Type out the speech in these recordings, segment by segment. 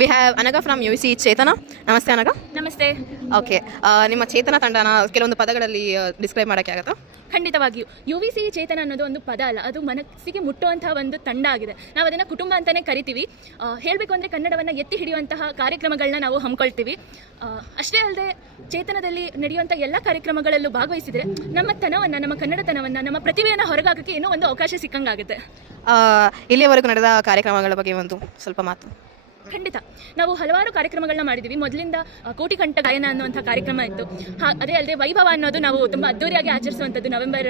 V have Anaga from you see Chetana. ನಮಸ್ತೆ ಅನಗ. ನಮಸ್ತೆ. Okay, ನಿಮ್ಮ ಚೇತನ ತಂಡನ ಕೆಲವೊಂದು ಪದಗಳಲ್ಲಿ ಡಿಸ್ಕ್ರೈಬ್ ಮಾಡೋಕ್ಕೆ ಆಗುತ್ತಾ? ಖಂಡಿತವಾಗಿಯೂ UVC ಚೇತನ ಅನ್ನೋದು ಒಂದು ಪದ ಅಲ್ಲ, ಅದು ಮನಸ್ಸಿಗೆ ಮುಟ್ಟುವಂತಹ ಒಂದು ತಂಡ ಆಗಿದೆ. ನಾವು ಅದನ್ನು ಕುಟುಂಬ ಅಂತಲೇ ಕರಿತೀವಿ. ಹೇಳಬೇಕು ಅಂದರೆ ಕನ್ನಡವನ್ನು ಎತ್ತಿ ಹಿಡಿಯುವಂತಹ ಕಾರ್ಯಕ್ರಮಗಳನ್ನ ನಾವು ಹಮ್ಮಿಕೊಳ್ತೀವಿ. ಅಷ್ಟೇ ಅಲ್ಲದೆ ಚೇತನದಲ್ಲಿ ನಡೆಯುವಂಥ ಎಲ್ಲ ಕಾರ್ಯಕ್ರಮಗಳಲ್ಲೂ ಭಾಗವಹಿಸಿದರೆ ನಮ್ಮ ತನವನ್ನು, ನಮ್ಮ ಕನ್ನಡತನವನ್ನು, ನಮ್ಮ ಪ್ರತಿಭೆಯನ್ನು ಹೊರಗಾಕೋಕ್ಕೆ ಏನೋ ಒಂದು ಅವಕಾಶ ಸಿಕ್ಕಂಗಾಗುತ್ತೆ. ಇಲ್ಲಿಯವರೆಗೂ ನಡೆದ ಕಾರ್ಯಕ್ರಮಗಳ ಬಗ್ಗೆ ಒಂದು ಸ್ವಲ್ಪ ಮಾತು. ಖಂಡಿತ ನಾವು ಹಲವಾರು ಕಾರ್ಯಕ್ರಮಗಳನ್ನ ಮಾಡಿದ್ದೀವಿ. ಮೊದಲಿಂದ ಕೋಟಿಕಂಠ ಗಾಯನ ಅನ್ನುವಂಥ ಕಾರ್ಯಕ್ರಮ ಇತ್ತು. ಅದೇ ಅಲ್ಲದೆ ವೈಭವ ಅನ್ನೋದು ನಾವು ತುಂಬ ಅದ್ದೂರಿಯಾಗಿ ಆಚರಿಸುವಂಥದ್ದು ನವೆಂಬರ್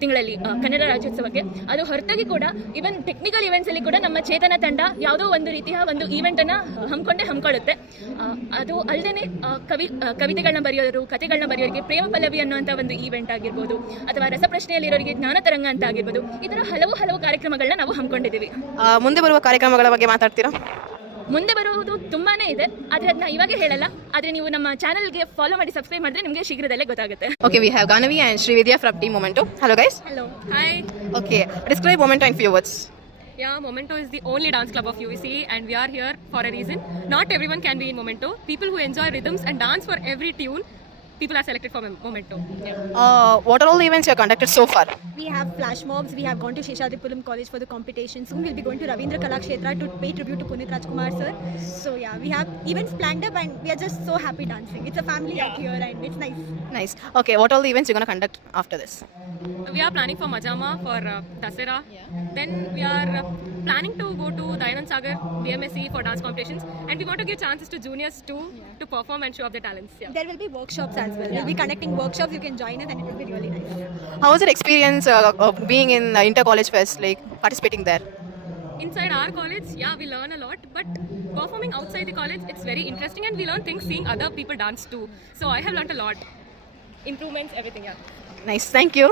ತಿಂಗಳಲ್ಲಿ ಕನ್ನಡ ರಾಜ್ಯೋತ್ಸವಕ್ಕೆ. ಅದು ಹೊರತಾಗಿ ಕೂಡ ಈವನ್ ಟೆಕ್ನಿಕಲ್ ಇವೆಂಟ್ಸಲ್ಲಿ ಕೂಡ ನಮ್ಮ ಚೇತನ ತಂಡ ಯಾವುದೋ ಒಂದು ರೀತಿಯ ಒಂದು ಈವೆಂಟನ್ನು ಹಮ್ಮಿಕೊಳ್ಳುತ್ತೆ. ಅದು ಅಲ್ಲದೆ ಕವಿತೆಗಳನ್ನ ಬರೆಯೋರು, ಕಥೆಗಳನ್ನ ಬರೆಯೋರಿಗೆ ಪ್ರೇಮ ಪಲ್ಲವಿ ಅನ್ನುವಂಥ ಒಂದು ಈವೆಂಟ್ ಆಗಿರ್ಬೋದು, ಅಥವಾ ರಸಪ್ರಶ್ನೆಯಲ್ಲಿರೋರಿಗೆ ಜ್ಞಾನ ತರಂಗ ಅಂತ ಆಗಿರ್ಬೋದು. ಈ ಥರ ಹಲವು ಕಾರ್ಯಕ್ರಮಗಳನ್ನ ನಾವು ಹಮ್ಮಿಕೊಂಡಿದ್ದೀವಿ. ಮುಂದೆ ಬರುವ ಕಾರ್ಯಕ್ರಮಗಳ ಬಗ್ಗೆ ಮಾತಾಡ್ತೀರಾ? ಮುಂದೆ ಬರುವುದು ತುಂಬಾ ಇದೆ, ಆದರೆ ಅದನ್ನ ಇವಾಗೇ ಹೇಳಲ್ಲ. ಆದರೆ ನೀವು ನಮ್ಮ ಚಾನಲ್ಗೆ ಫಾಲೋ ಮಾಡಿ ಸಬ್ಸ್ಕ್ರೈಬ್ ಮಾಡಿದ್ರೆ ನಿಮಗೆ ಶೀಘ್ರದಲ್ಲೇ ಗೊತ್ತಾಗುತ್ತೆ. Okay, we have Ganavi and Srividya from team Momento. Hello guys. Hello. Hi. Okay, describe Momento in few words. Yeah, Momento is the only dance club of UVC and we are here for a reason. Not everyone can be in Momento. People who enjoy rhythms and dance for every tune, people are selected for Momento. What are all the events you have conducted so far? We have flash mobs, we have gone to Sheshadipuram College for the competition. Soon we'll be going to Ravindra Kalakshetra to pay tribute to Punit Rajkumar sir. So yeah, we have events planned up and we are just so happy dancing. It's a family out here and it's nice. Nice. Okay, what all the events you're going to conduct after this? We are planning for Majama for Dasera. Then we are planning to go to Dayanand Sagar BMSC for dance competitions, and we want to give chances to juniors too to perform and show off their talents. Yeah. There will be workshops as well. We'll be conducting workshops, you can join us and it will be really nice. How was your experience of being in Inter College Fest, like participating there? Inside our college, yeah, we learn a lot, but performing outside the college, it's very interesting and we learn things seeing other people dance too. So I have learned a lot. Improvements, everything, yeah. Nice, thank you.